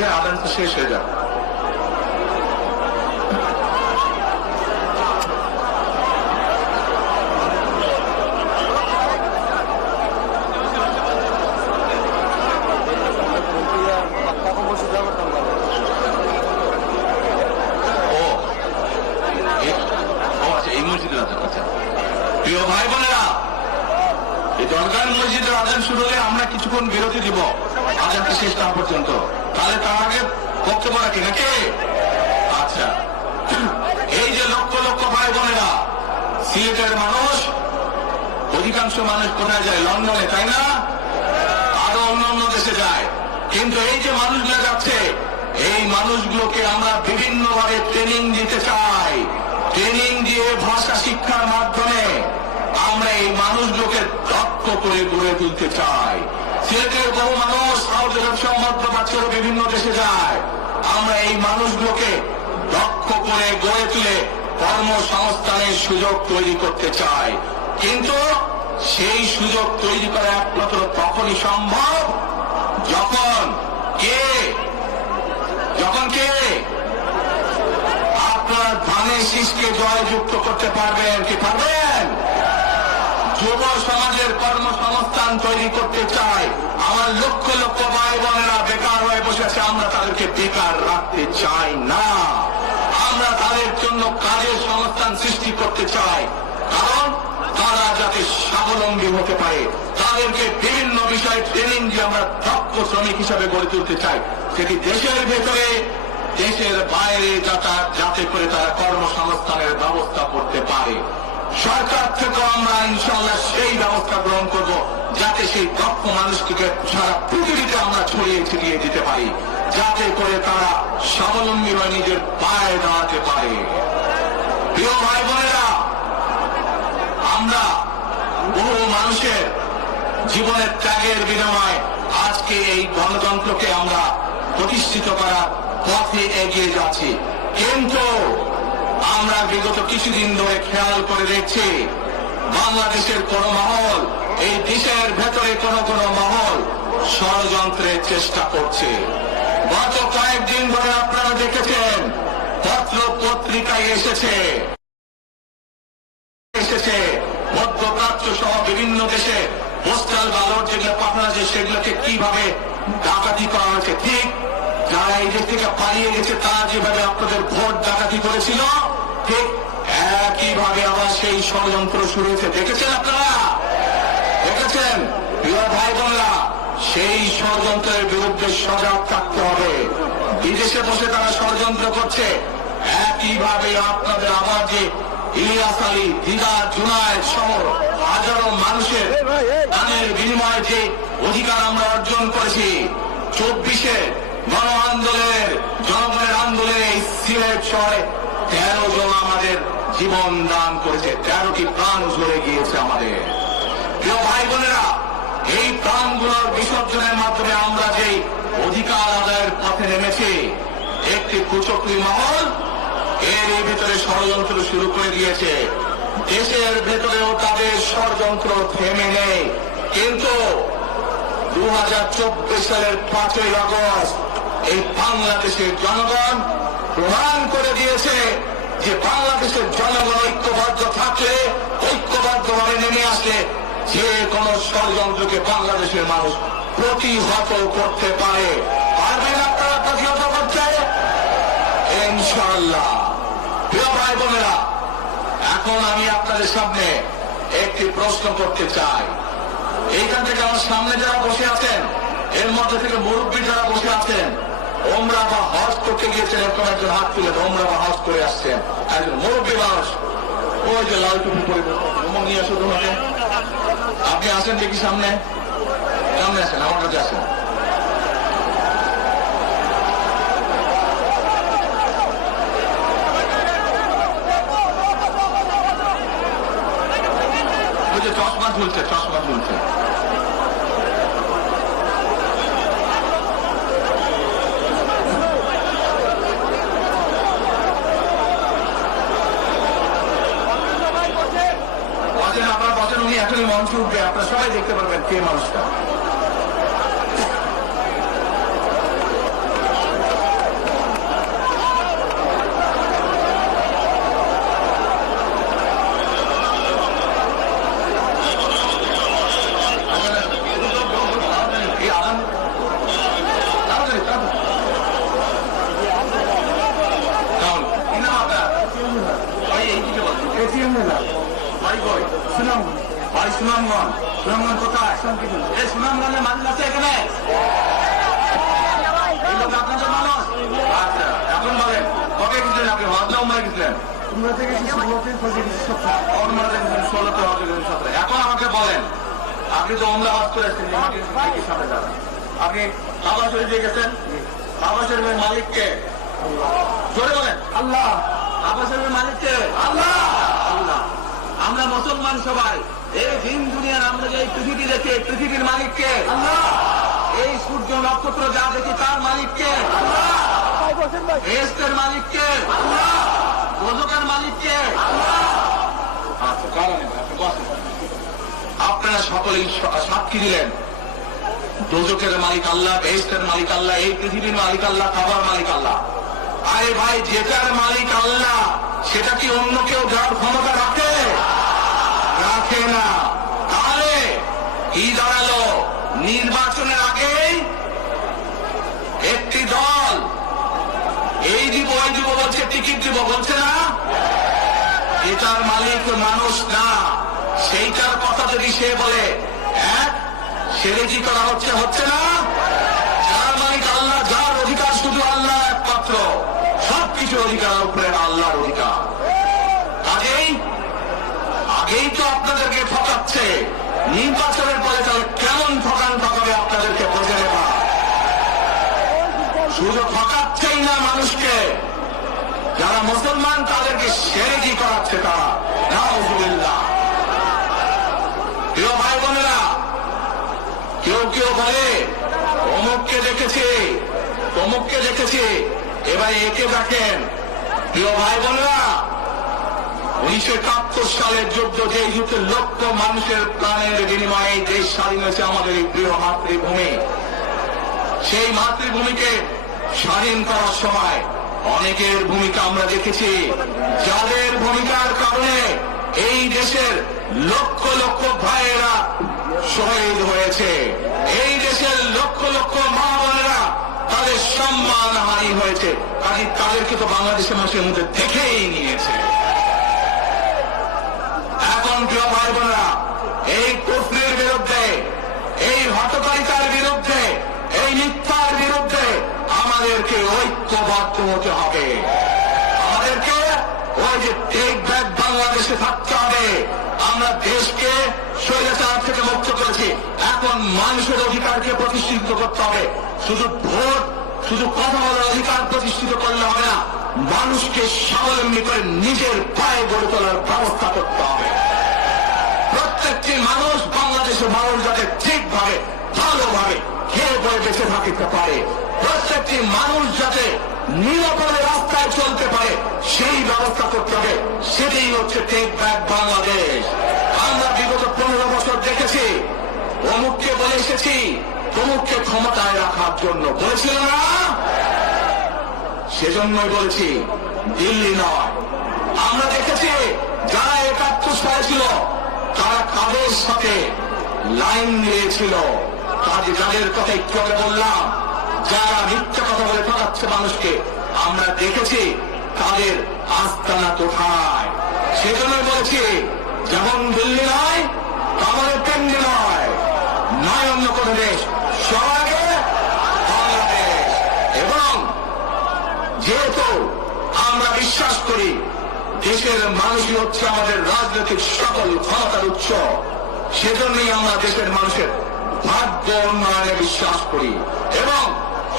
আছে আদান তো শেষ হয়ে যাবে। আচ্ছা আচ্ছা। প্রিয় ভাই এই দরগার মসজিদের শুরু হলে আমরা কিছুক্ষণ বিরতি দিব। আজানকে শেষ পর্যন্ত। তাহলে তার আগে বক্তব্য রাখি নাকি? আচ্ছা। এই যে লক্ষ লক্ষ ভাই বোনেরা, সিলেটের মানুষ, অধিকাংশ মানুষ কোথায় যায়? লন্ডনে, তাই না? আরও অন্য অন্য দেশে যায়। কিন্তু এই যে মানুষগুলো যাচ্ছে, এই মানুষগুলোকে আমরা বিভিন্ন ভাবে ট্রেনিং দিতে চাই। ট্রেনিং দিয়ে ভাষা শিক্ষার মাধ্যমে আমরা এই মানুষগুলোকে দক্ষ করে গড়ে তুলতে চাই। সিলেটের বহু মানুষ আরব সহ মধ্যপ্রাচ্যের বিভিন্ন দেশে যায়, আমরা এই মানুষগুলোকে দক্ষ করে গড়ে তুলে কর্মসংস্থানের সুযোগ তৈরি করতে চাই। কিন্তু সেই সুযোগ তৈরি করা একমাত্র তখনই সম্ভব যখন কে যখন কে আপনার ধানের শীষকে জয়যুক্ত করতে পারবেন, কি পারবেন? যুব সমাজের কর্মসংস্থান তৈরি করতে চাই আমার লক্ষ লক্ষ ভাই বোনেরা বেকার হয়ে বসে আছে, আমরা তাদেরকে বেকার রাখতে চাই না। আমরা তাদের জন্য কাজের সংস্থান সৃষ্টি করতে চাই। কারণ তারা যাতে স্বাবলম্বী হতে পারে, তাদেরকে বিভিন্ন বিষয়ে ট্রেনিং দিয়ে আমরা দক্ষ শ্রমিক হিসাবে গড়ে তুলতে চাই। সেটি দেশের ভেতরে, দেশের বাইরে যাতা- যাতে করে তারা কর্মসংস্থানের ব্যবস্থা করতে পারে। সরকার থেকে আমরা ইনশাল্লাহ সেই ব্যবস্থা গ্রহণ করব যাতে সেই দক্ষ মানুষটিকে সারা পৃথিবীতে আমরা ছড়িয়ে ছিটিয়ে দিতে পারি, যাতে করে তারা স্বাবলম্বী হয়ে নিজের পায়ে দাঁড়াতে পারে। প্রিয় ভাই বোনেরা আমরা বহু মানুষের জীবনের ত্যাগের বিনিময়ে আজকে এই গণতন্ত্রকে আমরা প্রতিষ্ঠিত করার পথে এগিয়ে যাচ্ছি। কিন্তু আমরা বিগত কিছুদিন ধরে খেয়াল করে দেখছি, বাংলাদেশের কোন মহল, এই দেশের ভেতরে কোন কোন মহল ষড়যন্ত্রের চেষ্টা করছে। গত কয়েকদিন ধরে আপনারা দেখেছেন পত্র পত্রিকায় এসেছে। এসেছে, মধ্যপ্রাচ্য সহ বিভিন্ন দেশে পোস্টাল ব্যালট যেগুলো পাঠানো আছে সেগুলোকে কীভাবে ডাকাতি করা হয়েছে, ঠিক যারা এই দেশ থেকে পালিয়ে গেছে তারা যেভাবে আপনাদের ভোট ডাকাতি করেছিল ঠিক একইভাবে আবার সেই ষড়যন্ত্র শুরু হয়েছে। দেখেছেন আপনারা? দেখেছেন? প্রিয় ভাই বোনরা সেই ষড়যন্ত্রের বিরুদ্ধে সজাগ থাকতে হবে। বিদেশে বসে তারা ষড়যন্ত্র করছে। একইভাবে আপনাদের আবার যে ইলিয়াস আলী দিদা জুনায়দ সহ হাজারো মানুষের দানের বিনিময়ে যে অধিকার আমরা অর্জন করেছি চব্বিশে গণ আন্দোলনের জনগণের আন্দোলনে সিলেট শহরে তেরো জন আমাদের জীবন দান করেছে, তেরোটি প্রাণ ঝরে গিয়েছে আমাদের। প্রিয় ভাই বোনেরা এই প্রাণগুলোর বিসর্জনের মাধ্যমে আমরা যে অধিকার আদায়ের পথে নেমেছি, একটি কুচক্রী মহল এর ভেতরে ষড়যন্ত্র শুরু করে দিয়েছে। দেশের ভেতরেও তাদের ষড়যন্ত্র থেমে নেই। কিন্তু দু হাজার চব্বিশ সালের পাঁচই আগস্ট এই বাংলাদেশের জনগণ প্রমাণ করে দিয়েছে যে বাংলাদেশের জনগণ ঐক্যবদ্ধ থাকলে, ঐক্যবদ্ধভাবে নেমে আসলে যে কোন ষড়যন্ত্রকে বাংলাদেশের মানুষ প্রতিহত করতে পারে। পারবেন আপনারা প্রতিহত করতে? ইনশাল্লাহ প্রিয় ভাই বোনেরা, এখন আমি আপনাদের সামনে একটি প্রশ্ন করতে চাই। এইখান থেকে আমার সামনে যারা বসে আছেন, এর মধ্যে থেকে মুরব্বী যারা বসে আছেন, ওমরা বা হজ করতে গিয়েছেন, এরকম একজন হাত তুলে ওমরা বা হজ করে আসছেন। একজন মুরব্বী মানুষ, ওই যে লাল টুপি পরে নিয়ে আসো তোমাকে। আপনি আসেন দেখি সামনে। সামনে আসেন, আমার কাছে আসেন। চশমা ঝুলছে, চশমা ঝুলছে বসেন আপনারা বসেন উনি উঠবে আপনারা সবাই দেখতে পারবেন কে মানুষটা বাড়ি সুনামগঞ্জ সুনামগঞ্জ কোথায় এই সুনামগঞ্জের মানুষ আছে এখানে এই লোক আপনাদের মানুষ আচ্ছা এখন বলেন কবে গেছিলেন আপনি হজনা উমরা গেছিলেন তোমরা থেকে ষোলোতে ফজর সপ্তাহ উমরা গেছিলেন ষোলোতে হজে গেছেন সতেরো এখন আমাকে বলেন আপনি তো উমরা হজ করেছেন মাটির মাটির সাথে যাবেন আপনি বাবা শরীফে গেছেন বাবা শরীফের মালিককে জোরে বলেন আল্লাহ। বাবা শরীফের মালিককে আল্লাহ আল্লাহ আমরা মুসলমান সবাই এই দিন দুনিয়ার আমরা যে পৃথিবী দেখি পৃথিবীর মালিককে। আল্লাহ। এই সূর্য নক্ষত্র যা দেখি তার মালিককে। ভাই বসেন ভাই বেহেস্তের মালিককে আচ্ছা বসেন। আপনারা সকলেই সাক্ষী দিলেন। দোজকের মালিক আল্লাহ বেহেস্তের মালিক আল্লাহ, এই পৃথিবীর মালিক আল্লাহ খাবার মালিক আল্লাহ। আরে ভাই যেটার মালিক আল্লাহ, সেটা কি অন্য কেউ যার ক্ষমতা রাখে? রাখে না। তাহলে কি দাঁড়াল? নির্বাচনের আগেই একটি দল এই দিব, ওই দিব, বলছে, টিকিট দিব, বলছে না? এটার মালিক মানুষ না। সেইটার কথা যদি সে বলে এক সেরে কি করা হচ্ছে হচ্ছে না? যার মালিক আল্লাহ, যার অধিকার শুধু আল্লাহ একমাত্র। সবকিছু অধিকার উপরে আল্লাহর অধিকার। কাজেই আগেই তো আপনাদেরকে ঠকাচ্ছে। নির্বাচনের পরে তাহলে কেমন ঠকান যারা মুসলমান, তাদেরকে সেরেকি করাচ্ছে তারা। নাউজুবিল্লাহ। প্রিয় ভাই বোনেরা, কেউ কেউ বলে, অমুককে দেখেছে, তমুককে দেখেছে, এবার একে দেখেন। প্রিয় ভাই বোনেরা, উনিশশো একাত্তর সালের যুদ্ধ যে যুদ্ধে লক্ষ মানুষের প্রাণের বিনিময়ে দেশ স্বাধীন হয়েছে আমাদের এই প্রিয় মাতৃভূমি, সেই মাতৃভূমিকে স্বাধীন করার সময় অনেকের ভূমিকা আমরা দেখেছি। যাদের ভূমিকার কারণে এই দেশের লক্ষ লক্ষ ভাইয়েরা শহীদ হয়েছে। এই দেশের লক্ষ লক্ষ মা বোনেরা তাদের সম্মান হানি হয়েছে। কাজে তাদেরকে তো বাংলাদেশের মানুষের মধ্যে দেখেই নিয়েছে। এখন প্রিয় ভাই বোনেরা ঐক্যবদ্ধ হতে হবে। আমাদেরকে ওই যে টেক ব্যাক বাংলাদেশে থাকতে হবে। আমরা দেশকে স্বৈরাচার থেকে মুক্ত করেছি। এখন মানুষের অধিকারকে প্রতিষ্ঠিত করতে হবে। শুধু ভোট, শুধু কথা বলার অধিকার প্রতিষ্ঠিত করলে হবে না, মানুষকে স্বাবলম্বী করে নিজের পায়ে গড়ে তোলার ব্যবস্থা করতে হবে। প্রত্যেকটি মানুষ বাংলাদেশের মানুষ যাতে ঠিকভাবে ভালোভাবে খেয়ে পরে বেঁচে থাকিতে পারে। প্রত্যেকটি মানুষ যাতে নিরাপদে রাস্তায় চলতে পারে, সেই ব্যবস্থা করতে হবে। সেটাই হচ্ছে টেক ব্যাক বাংলাদেশ আমরা বিগত পনেরো বছর দেখেছি, অমুককে বলে এসেছি, তমুককে ক্ষমতায় রাখার জন্য। বলেছিল না? সেজন্যই বলেছি, দিল্লি নয়। আমরা দেখেছি, যারা একাত্তর ছিল, তারা কাদের সাথে লাইন দিয়েছিল কাজে যাদের কথা একটু আগে বললাম? যারা মিথ্যা কথা বলে ঠকাচ্ছে মানুষকে, আমরা দেখেছি তাদের আস্তানা কোথায়? সেজন্যই বলেছি, যেমন দিল্লি নয় আমাদের তেমনি নয়। নয় অন্য কোনো দেশ আগে বাংলাদেশ। এবং যেহেতু আমরা বিশ্বাস করি, দেশের মানুষই হচ্ছে আমাদের রাজনৈতিক সকল ক্ষমতার উৎস, সেজন্যই আমরা দেশের মানুষের ভাগ্য উন্নয়নে বিশ্বাস করি। এবং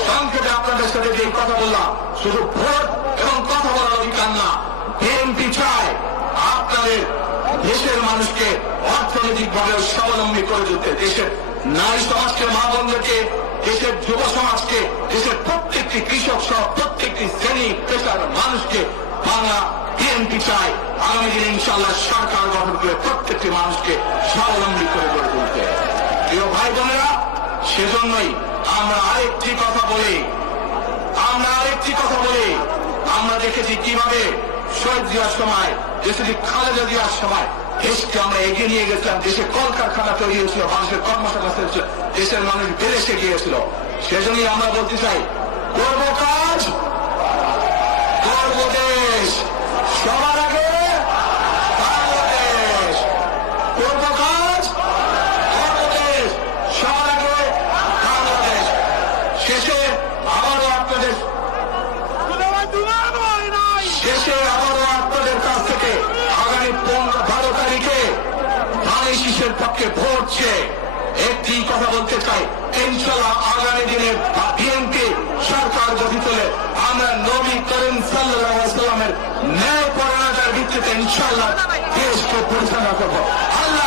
সংক্ষেপে আপনাদের সাথে যে কথা বললাম, শুধু ভোট এবং কথা বলার অধিকার না বিএনপি চায় আপনাদের দেশের মানুষকে অর্থনৈতিকভাবে স্বাবলম্বী করে দিতে দেশের নারী সমাজকে, মা বোনদেরকে, দেশের যুব সমাজকে, দেশের প্রত্যেকটি কৃষক সহ প্রত্যেকটি শ্রেণি, পেশার মানুষকে বাংলা বিএনপি চায় আগামী দিনে ইনশাল্লাহ সরকার গঠন করে প্রত্যেকটি মানুষকে স্বাবলম্বী করে গড়ে তুলতে। প্রিয় ভাই বোনেরা, সেজন্যই আমরা আরেকটি কথা বলি। আমরা আরেকটি কথা বলি। আমরা দেখেছি কীভাবে শহীদ দেওয়ার সময় দেশে খালেদা দেওয়ার সময় দেশকে আমরা এগিয়ে নিয়ে গেছিলাম। দেশে কলকারখানা তৈরি হয়েছিল, মানুষের কর্মসংস্থান হয়েছিল, দেশের মানুষ বিদেশে গিয়েছিল। সেজন্যই আমরা বলতে চাই করব কাজ করব দেশ। সবার আগে বাংলাদেশ করব কাজ ইসলামের পক্ষে ভোট চেয়ে একটি কথা বলতে চাই ইনশাল্লাহ আগামী দিনে বিএনপি সরকার গঠিত হলে আমরা নবী করিম সাল্লামের ন্যায় পরায়ণতার ভিত্তিতে ইনশাল্লাহ দেশকে পরিচালনা করব। আল্লাহ